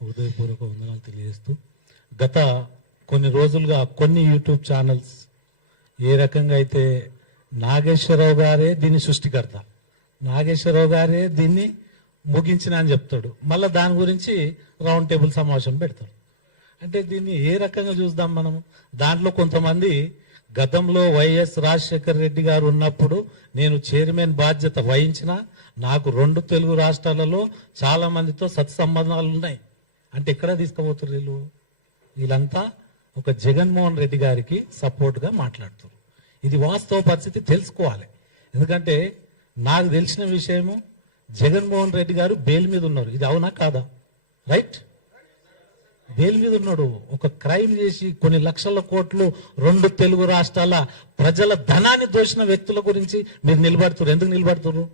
హృదయపూర్వక వందనాలు తెలియజేస్తూ గత కొన్ని రోజులుగా కొన్ని యూట్యూబ్ ఛానల్స్ ఏ రకంగా అయితే నాగేశ్వరరావు గారే దీన్ని సృష్టికర్త, నాగేశ్వరరావు గారే దీన్ని ముగించిన అని చెప్తాడు, మళ్ళీ దాని గురించి రౌండ్ టేబుల్ సమావేశం పెడతాడు. అంటే దీన్ని ఏ రకంగా చూద్దాం మనం? దాంట్లో కొంతమంది గతంలో వైఎస్ రాజశేఖర రెడ్డి గారు ఉన్నప్పుడు నేను చైర్మన్ బాధ్యత వహించిన, నాకు 2 తెలుగు రాష్ట్రాలలో చాలా మందితో సత్సంబంధాలు ఉన్నాయి అంటే ఎక్కడ తీసుకుపోతున్నారు వీళ్ళంతా ఒక జగన్మోహన్ రెడ్డి గారికి సపోర్ట్గా మాట్లాడుతారు. ఇది వాస్తవ పరిస్థితి తెలుసుకోవాలి. ఎందుకంటే నాకు తెలిసిన విషయము జగన్మోహన్ రెడ్డి గారు బెయిల్ మీద ఉన్నారు. ఇది అవునా కాదా? రైట్, బెయిల్ మీద ఉన్నాడు. ఒక క్రైమ్ చేసి కొన్ని లక్షల కోట్లు 2 తెలుగు రాష్ట్రాల ప్రజల ధనాన్ని దోచిన వ్యక్తుల గురించి మీరు నిలబడుతున్నారు. ఎందుకు నిలబడుతున్నారు?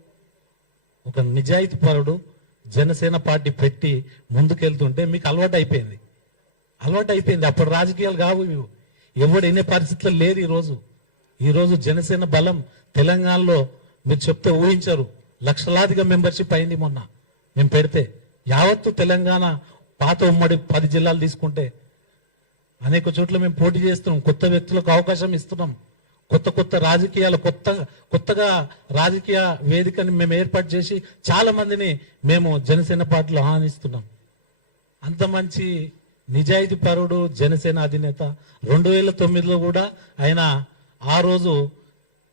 ఒక నిజాయితీ పరుడు జనసేన పార్టీ పెట్టి ముందుకెళ్తుంటే మీకు అలవాటు అయిపోయింది. అప్పుడు రాజకీయాలు కావు, ఎవడు వినే పరిస్థితుల్లో లేరు. ఈరోజు జనసేన బలం తెలంగాణలో మీరు చెప్తే ఊహించరు. లక్షలాదిగా మెంబర్షిప్ అయింది మొన్న మేము పెడితే. యావత్తు తెలంగాణ పాత ఉమ్మడి 10 జిల్లాలు తీసుకుంటే అనేక చోట్ల మేము పోటీ చేస్తున్నాం. కొత్త వ్యక్తులకు అవకాశం ఇస్తున్నాం. కొత్త రాజకీయాలు కొత్తగా రాజకీయ వేదికని మేము ఏర్పాటు చేసి చాలా మందిని మేము జనసేన పార్టీలో ఆహ్వానిస్తున్నాం. అంత మంచి నిజాయితీ పరుడు జనసేన అధినేత. 2009లో కూడా ఆయన ఆ రోజు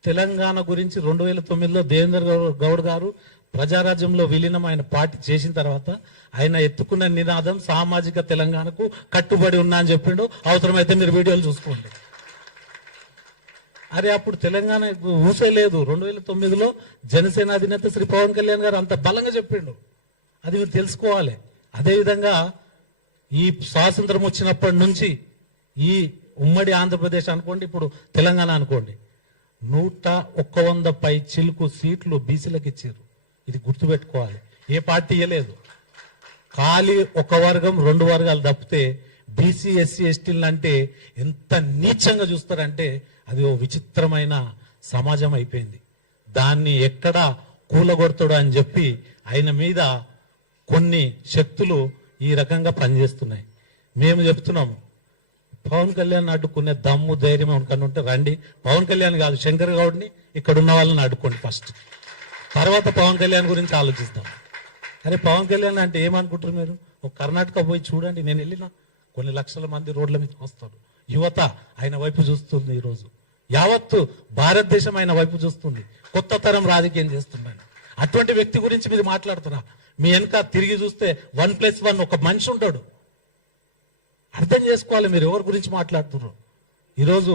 తెలంగాణ గురించి 2009లో దేవేంద్ర గౌడ్ గారు ప్రజారాజ్యంలో విలీనం ఆయన పార్టీ చేసిన తర్వాత ఆయన ఎత్తుకున్న నినాదం సామాజిక తెలంగాణకు కట్టుబడి ఉన్నా అని చెప్పిండు. అవసరమైతే మీరు వీడియోలు చూసుకోండి. అరే అప్పుడు తెలంగాణ ఊసే లేదు. 2009లో జనసేన అధినేత శ్రీ పవన్ కళ్యాణ్ గారు అంత బలంగా చెప్పిండు. అది మీరు తెలుసుకోవాలి. అదేవిధంగా ఈ స్వాతంత్రం వచ్చినప్పటి నుంచి ఈ ఉమ్మడి ఆంధ్రప్రదేశ్ అనుకోండి, ఇప్పుడు తెలంగాణ అనుకోండి, 101 పై చిలుకు సీట్లు బీసీలకు ఇచ్చారు. ఇది గుర్తుపెట్టుకోవాలి. ఏ పార్టీ ఇవ్వలేదు. ఖాళీ 1 వర్గం 2 వర్గాలు తప్పితే బీసీ ఎస్సీ ఎస్టీలు అంటే ఎంత నీచంగా చూస్తారంటే అది ఓ విచిత్రమైన సమాజం అయిపోయింది. దాన్ని ఎక్కడ కూలగొడతాడు అని చెప్పి ఆయన మీద కొన్ని శక్తులు ఈ రకంగా పనిచేస్తున్నాయి. మేము చెప్తున్నాము, పవన్ కళ్యాణ్ అడ్డుకునే దమ్ము ధైర్యం ఎవరికన్నా ఉంటే రండి. పవన్ కళ్యాణ్ కాదు, శంకర్ గౌడ్ని ఇక్కడ ఉన్న వాళ్ళని అడ్డుకోండి ఫస్ట్, తర్వాత పవన్ కళ్యాణ్ గురించి ఆలోచిస్తాం. అరే పవన్ కళ్యాణ్ అంటే ఏమనుకుంటారు మీరు? ఒక కర్ణాటక పోయి చూడండి. నేను వెళ్ళిన కొన్ని లక్షల మంది రోడ్ల మీద వస్తారు. యువత ఆయన వైపు చూస్తుంది. ఈరోజు యావత్తు భారతదేశం ఆయన వైపు చూస్తుంది. కొత్త తరం రాజకీయం చేస్తున్నాను. అటువంటి వ్యక్తి గురించి మీరు మాట్లాడుతున్నా? మీ వెనక తిరిగి చూస్తే 1+1 ఒక మనిషి ఉంటాడు. అర్థం చేసుకోవాలి మీరు ఎవరి గురించి మాట్లాడుతున్నారు. ఈరోజు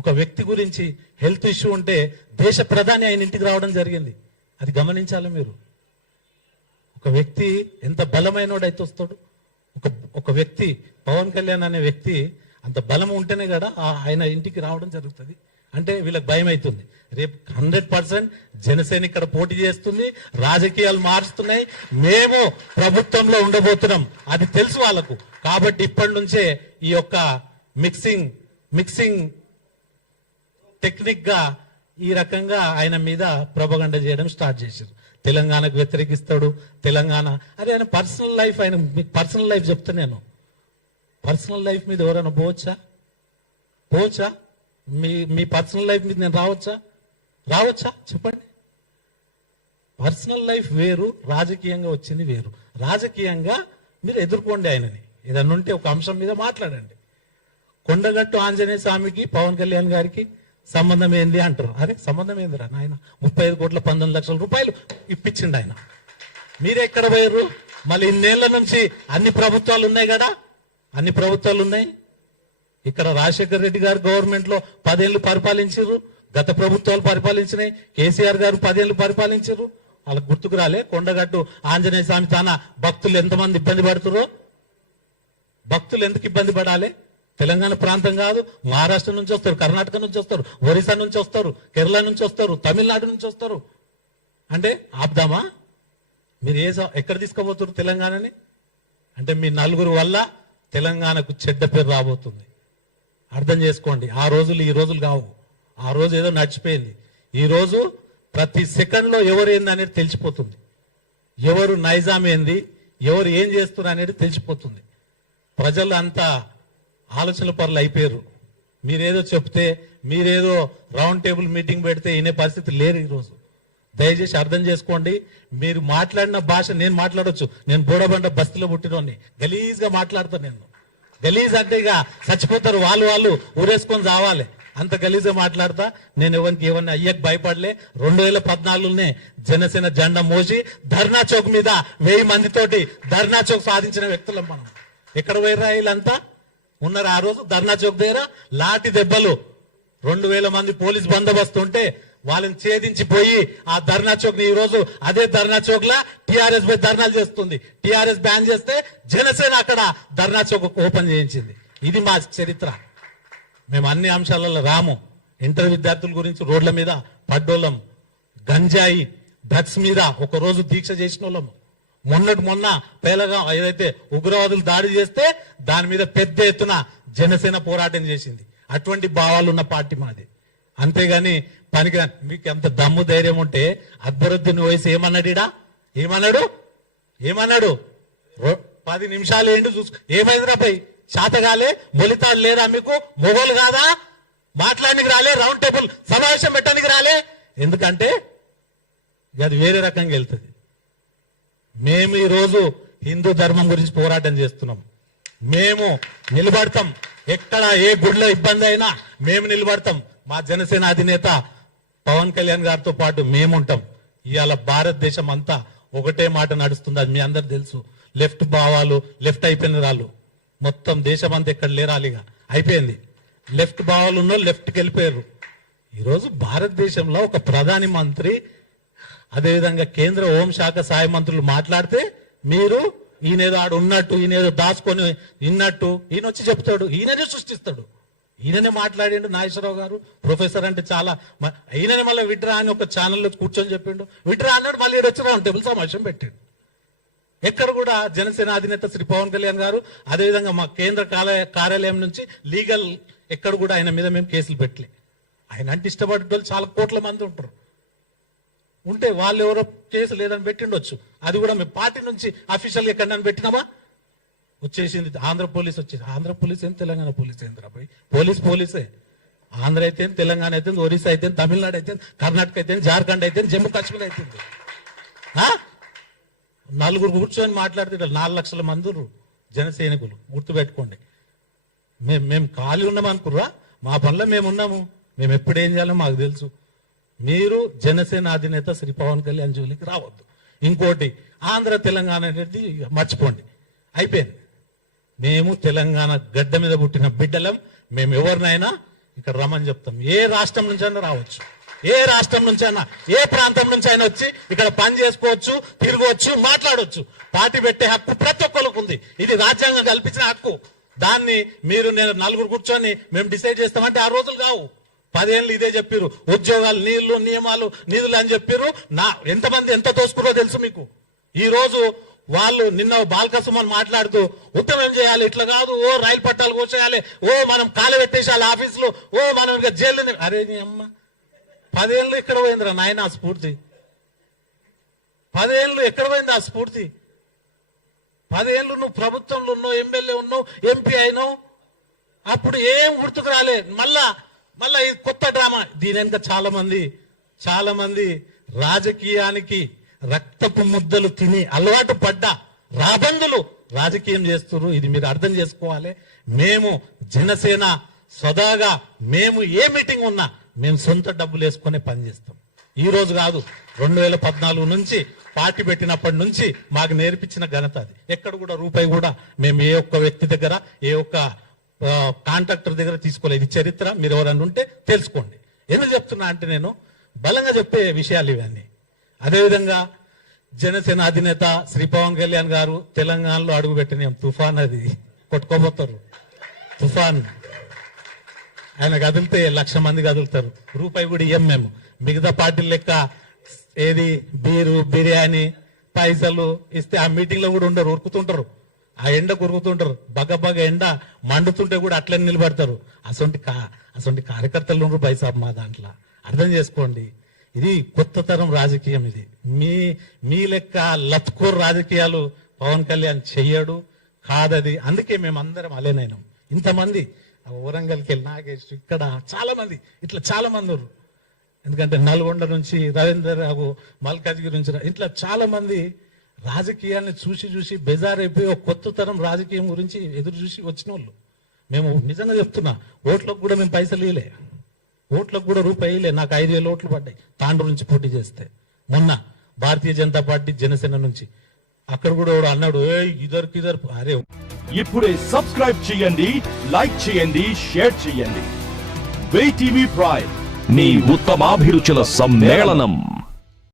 ఒక వ్యక్తి గురించి హెల్త్ ఇష్యూ ఉంటే దేశ ప్రధాని ఆయన ఇంటికి రావడం జరిగింది. అది గమనించాలి మీరు. ఒక వ్యక్తి ఎంత బలమైనోడైతే వస్తాడు. ఒక వ్యక్తి పవన్ కళ్యాణ్ అనే వ్యక్తి అంత బలం ఉంటేనే కదా ఆయన ఇంటికి రావడం జరుగుతుంది. అంటే వీళ్ళకి భయం అవుతుంది. రేపు 100% జనసేన ఇక్కడ పోటీ చేస్తుంది, రాజకీయాలు మారుస్తున్నాయి, మేము ప్రభుత్వంలో ఉండబోతున్నాం, అది తెలుసు వాళ్ళకు. కాబట్టి ఇప్పటి నుంచే ఈ యొక్క మిక్సింగ్ టెక్నిక్ గా ఈ రకంగా ఆయన మీద ప్రొపగండ చేయడం స్టార్ట్ చేశారు. తెలంగాణకు వ్యతిరేకిస్తాడు. తెలంగాణ అరే ఆయన పర్సనల్ లైఫ్, ఆయన పర్సనల్ లైఫ్ చెప్తా. నేను పర్సనల్ లైఫ్ మీద ఎవరైనా పోవచ్చా? మీ పర్సనల్ లైఫ్ మీద నేను రావచ్చా చెప్పండి. పర్సనల్ లైఫ్ వేరు, రాజకీయంగా వచ్చింది వేరు. రాజకీయంగా మీరు ఎదుర్కోండి ఆయనని. ఏదన్నా ఉంటే ఒక అంశం మీద మాట్లాడండి. కొండగట్టు ఆంజనేయ స్వామికి పవన్ కళ్యాణ్ గారికి సంబంధం ఏంది అంటారు. అరే సంబంధం ఏందిరా నాయన? 35 కోట్ల 19 లక్షల రూపాయలు ఇప్పించిండు ఆయన. మీరే ఎక్కడ పోయారు? మళ్ళీ ఇన్నేళ్ల నుంచి అన్ని ప్రభుత్వాలు ఉన్నాయి కదా, అన్ని ప్రభుత్వాలు ఉన్నాయి. ఇక్కడ రాజశేఖర రెడ్డి గారు గవర్నమెంట్ లో 10 ఏళ్ళు పరిపాలించారు. గత ప్రభుత్వాలు పరిపాలించినాయి. కేసీఆర్ గారు 10 ఏళ్ళు పరిపాలించారు. వాళ్ళకి గుర్తుకు రాలే? కొండగట్టు ఆంజనేయ స్వామి తాన భక్తులు ఎంతమంది ఇబ్బంది పడుతురో. భక్తులు ఎందుకు ఇబ్బంది పడాలి? తెలంగాణ ప్రాంతం కాదు, మహారాష్ట్ర నుంచి వస్తారు, కర్ణాటక నుంచి వస్తారు, ఒరిస్సా నుంచి వస్తారు, కేరళ నుంచి వస్తారు, తమిళనాడు నుంచి వస్తారు. అంటే ఆపుదామా? మీరు ఎక్కడ తీసుకోబోతున్నారు తెలంగాణని? అంటే మీ నలుగురు వల్ల తెలంగాణకు చెడ్డ పేరు రాబోతుంది. అర్థం చేసుకోండి. ఆ రోజులు ఈ రోజులు కావు. ఆ రోజు ఏదో నడిచిపోయింది. ఈ రోజు ప్రతి సెకండ్లో ఎవరు ఏంది అనేది తెలిసిపోతుంది. ఎవరు నైజాం ఏంది, ఎవరు ఏం చేస్తున్నారు అనేది తెలిసిపోతుంది. ప్రజలు అంతా ఆలోచన పరులు అయిపోయారు. మీరేదో చెప్తే, మీరేదో రౌండ్ టేబుల్ మీటింగ్ పెడితే వినే పరిస్థితి లేరు ఈరోజు. దయచేసి అర్థం చేసుకోండి. మీరు మాట్లాడిన భాష నేను మాట్లాడొచ్చు. నేను బోడబండ బస్తీలో పుట్టినోని, గలీజ్ గా మాట్లాడతాను. నేను గలీజ్ అంటే ఇక చచ్చిపోతారు, వాళ్ళు ఊరేసుకొని చావాలి, అంత గలీజ్గా మాట్లాడతా. నేను ఎవరికి ఏమన్నా అయ్యకు భయపడలే. 2014లోనే జనసేన జెండా మోసి ధర్నా చౌక్ మీద 1000 మందితోటి ధర్నా చౌక్ సాధించిన వ్యక్తులం మనం. ఎక్కడ పోయిరా వీళ్ళంతా ఉన్నారు ఆ రోజు ధర్నా చౌక్ దగ్గర? లాఠీ దెబ్బలు, 2000 మంది పోలీస్ బందోబస్తు ఉంటే వాళ్ళని ఛేదించిపోయి ఆ ధర్నా చౌక్ ని ఈ రోజు అదే ధర్నా చౌక్ లా టీఆర్ఎస్ పై ధర్నాలు చేస్తుంది. టీఆర్ఎస్ బ్యాన్ చేస్తే జనసేన అక్కడ ధర్నా చౌక్ ఓపెన్ చేయించింది. ఇది మా చరిత్ర. మేము అన్ని అంశాలలో రాము. ఇంటర్ విద్యార్థుల గురించి రోడ్ల మీద పడ్డోళ్ళం, గంజాయి డ్రగ్స్ మీద ఒక రోజు దీక్ష చేసిన వాళ్ళం. మొన్న పేలగా ఏదైతే ఉగ్రవాదులు దాడి చేస్తే దాని మీద పెద్ద ఎత్తున జనసేన పోరాటం చేసింది. అటువంటి భావాలు ఉన్న పార్టీ మాది. అంతేగాని పనికి మీకు ఎంత దమ్ము ధైర్యం ఉంటే అక్బరుద్దీన్ వయసు ఏమన్నాడు 10 నిమిషాలు ఏంటి చూసు ఏమైందిరా పై శాతగాలే మొలితాడు లేదా మీకు? మొగోలు కాదా? మాట్లాడడానికి రాలే, రౌండ్ టేబుల్ సమావేశం పెట్టడానికి రాలే. ఎందుకంటే అది వేరే రకంగా వెళ్తుంది. మేము ఈరోజు హిందూ ధర్మం గురించి పోరాటం చేస్తున్నాం. మేము నిలబడతాం. ఎక్కడ ఏ గుడిలో ఇబ్బంది అయినా మేము నిలబడతాం. మా జనసేన అధినేత పవన్ కళ్యాణ్ గారితో పాటు మేముంటాం. ఇవాళ భారతదేశం అంతా ఒకటే మాట నడుస్తుంది, అది మీ అందరు తెలుసు. లెఫ్ట్ భావాలు లెఫ్ట్ అయిపోయిన వాళ్ళు మొత్తం దేశం అంతా ఎక్కడ లేరాలిగా అయిపోయింది. లెఫ్ట్ భావాలు ఉన్న లెఫ్ట్కి వెళ్ళిపోయారు. ఈరోజు భారతదేశంలో ఒక ప్రధాని మంత్రి, అదేవిధంగా కేంద్ర హోంశాఖ సహాయ మంత్రులు మాట్లాడితే మీరు ఈయనేదో ఆడు ఉన్నట్టు, ఈయనేదో దాచుకొని విన్నట్టు ఈయన వచ్చి చెప్తాడు, ఈయననే సృష్టిస్తాడు. ఈయననే మాట్లాడిండు నాగేశ్వరరావు గారు, ప్రొఫెసర్ అంటే చాలా. ఈయననే మళ్ళీ విడ్రా అని ఒక ఛానల్లో కూర్చొని చెప్పిండు. విడ్రా అన్నాడు, మళ్ళీ వచ్చి రౌండ్ టేబుల్ సమావేశం పెట్టాడు. ఎక్కడ కూడా జనసేన అధినేత శ్రీ పవన్ కళ్యాణ్ గారు, అదేవిధంగా మా కేంద్ర కార్యాలయం నుంచి లీగల్ ఎక్కడ కూడా ఆయన మీద మేము కేసులు పెట్టలే. ఆయన అంటే ఇష్టపడే చాలా కోట్ల మంది ఉంటారు. ఉంటే వాళ్ళు ఎవరో కేసు లేదని పెట్టిండొచ్చు. అది కూడా మేము పార్టీ నుంచి అఫీషియల్ ఎక్కడ పెట్టినామా? వచ్చేసింది ఆంధ్ర పోలీస్ వచ్చేసి. ఆంధ్ర పోలీస్ ఏంటి, తెలంగాణ పోలీస్ ఏంటి రాబాయ్? పోలీసే. ఆంధ్ర అయితే, తెలంగాణ అయితే, ఒరిస్సా అయితే, తమిళనాడు అయితే, కర్ణాటక అయితే, జార్ఖండ్ అయితే, జమ్మూ కాశ్మీర్ అయితే. నలుగురు కూర్చొని మాట్లాడితే 4 లక్షల మంది జన సైనికులు. గుర్తుపెట్టుకోండి. మేము ఖాళీ ఉన్నాం అనుకుర్రా? మా పనిలో మేము ఉన్నాము. మేము ఎప్పుడు ఏం చేయాలో మాకు తెలుసు. మీరు జనసేన అధినేత శ్రీ పవన్ కళ్యాణ్ జోలికి రావద్దు. ఇంకోటి, ఆంధ్ర తెలంగాణ అనేది మర్చిపోండి, అయిపోయింది. మేము తెలంగాణ గడ్డ మీద పుట్టిన బిడ్డలం. మేము ఎవరినైనా ఇక్కడ రమ్మని చెప్తాం. ఏ రాష్ట్రం నుంచి అయినా రావచ్చు, ఏ రాష్ట్రం నుంచి అయినా, ఏ ప్రాంతం నుంచి అయినా వచ్చి ఇక్కడ పని చేసుకోవచ్చు, తిరగవచ్చు, మాట్లాడవచ్చు. పార్టీ పెట్టే హక్కు ప్రతి ఒక్కరికి ఉంది. ఇది రాజ్యాంగం కల్పించిన హక్కు. దాన్ని మీరు నేను నలుగురు కూర్చొని మేము డిసైడ్ చేస్తామంటే ఆ రోజులు కావు. 10 ఏళ్ళు ఇదే చెప్పారు. ఉద్యోగాలు, నీళ్లు, నియమాలు, నిధులు అని చెప్పారు. ఎంతమంది ఎంత దోసుకున్నారో తెలుసు మీకు. ఈ రోజు వాళ్ళు నిన్న బాలకసుమని మాట్లాడుతూ ఉత్తమం చేయాలి, ఇట్లా కాదు, ఓ రైలు పట్టాలు కోసేయాలి, ఓ మనం కాలబెట్టేసాలి ఆఫీసులో, ఓ మనం జైలు. అరే నీ అమ్మ, 10 ఏళ్ళు ఎక్కడ పోయిందిరా నాయన ఆ స్ఫూర్తి? 10 ఏళ్ళు ఎక్కడ పోయింది ఆ స్ఫూర్తి? 10 ఏళ్ళు నువ్వు ప్రభుత్వంలో ఉన్నావు, ఎమ్మెల్యే ఉన్నావు, ఎంపీ అయినావు, అప్పుడు ఏం గుర్తుకు రాలే. మళ్ళా ఈ కొత్త డ్రామా. దీని వెనుక చాలా మంది రాజకీయానికి రక్తపు ముద్దలు తిని అలవాటు పడ్డ రాబందులు రాజకీయం చేస్తున్నారు. ఇది మీరు అర్థం చేసుకోవాలి. మేము జనసేన సదాగా మేము ఏ మీటింగ్ ఉన్నా మేము సొంత డబ్బులు వేసుకునే పనిచేస్తాం. ఈ రోజు కాదు, 2014 నుంచి పార్టీ పెట్టినప్పటి నుంచి మాకు నేర్పించిన ఘనత అది. ఎక్కడ కూడా రూపాయి కూడా మేము ఏ ఒక్క వ్యక్తి దగ్గర, ఏ ఒక్క కాంట్రాక్టర్ దగ్గర తీసుకోలేదు. ఇది చరిత్ర. మీరు ఎవరన్నా ఉంటే తెలుసుకోండి. ఎందుకు చెప్తున్నా అంటే నేను బలంగా చెప్పే విషయాలు ఇవన్నీ. అదేవిధంగా జనసేన అధినేత శ్రీ పవన్ కళ్యాణ్ గారు తెలంగాణలో అడుగుపెట్టిన తుఫాన్, అది కొట్టుకోబోతారు. తుఫాన్ ఆయన కదిలితే 1,00,000 మంది కదులుతారు. రూపాయి కూడా ఇయ్యం మేము. మిగతా పార్టీల లెక్క ఏది బీరు, బిర్యానీ, పైసలు ఇస్తే ఆ మీటింగ్ లో కూడా ఉండరు, ఉరుకుతుంటారు. ఆ ఎండ కురుకుతుంటారు. బగ ఎండ మండుతుంటే కూడా అట్లనే నిలబడతారు. అసొంటి కార్యకర్తలు ఉండరు బైసాబ్ మా దాంట్లో. అర్థం చేసుకోండి. ఇది కొత్త తరం రాజకీయం. ఇది మీ లెక్క లత్కోర్ రాజకీయాలు పవన్ కళ్యాణ్ చెయ్యడు కాదది. అందుకే మేము అందరం అలేనైనాం. ఇంతమంది వరంగల్కి వెళ్ళి నాగేష్ ఇక్కడ చాలా మంది ఇట్లా చాలా మంది ఉన్నారు. ఎందుకంటే నల్గొండ నుంచి రవీందర్ రావు, మల్కాజ్గిరి నుంచి ఇట్లా చాలా మంది రాజకీయాన్ని చూసి చూసి బెజారైపోయి ఒక కొత్త తరం రాజకీయం గురించి ఎదురు చూసి వచ్చిన వాళ్ళు. మేము నిజంగా చెప్తున్నా, ఓట్లకు కూడా మేము పైసలు ఇవ్వలే, ఓట్లకు కూడా రూపాయి ఇవ్వలే. నాకు 5,000 ఓట్లు పడ్డాయి తాండూరు నుంచి పోటీ చేస్తే. మొన్న భారతీయ జనతా పార్టీ జనసేన నుంచి అక్కడ కూడా అన్నాడు, ఇదర్ అరే. ఇప్పుడే సబ్స్క్రైబ్ చేయండి, లైక్ చేయండి, షేర్ చేయండి. VTV ప్రైమ్, మీ ఉత్తమాభిరుచుల సమ్మేళనం.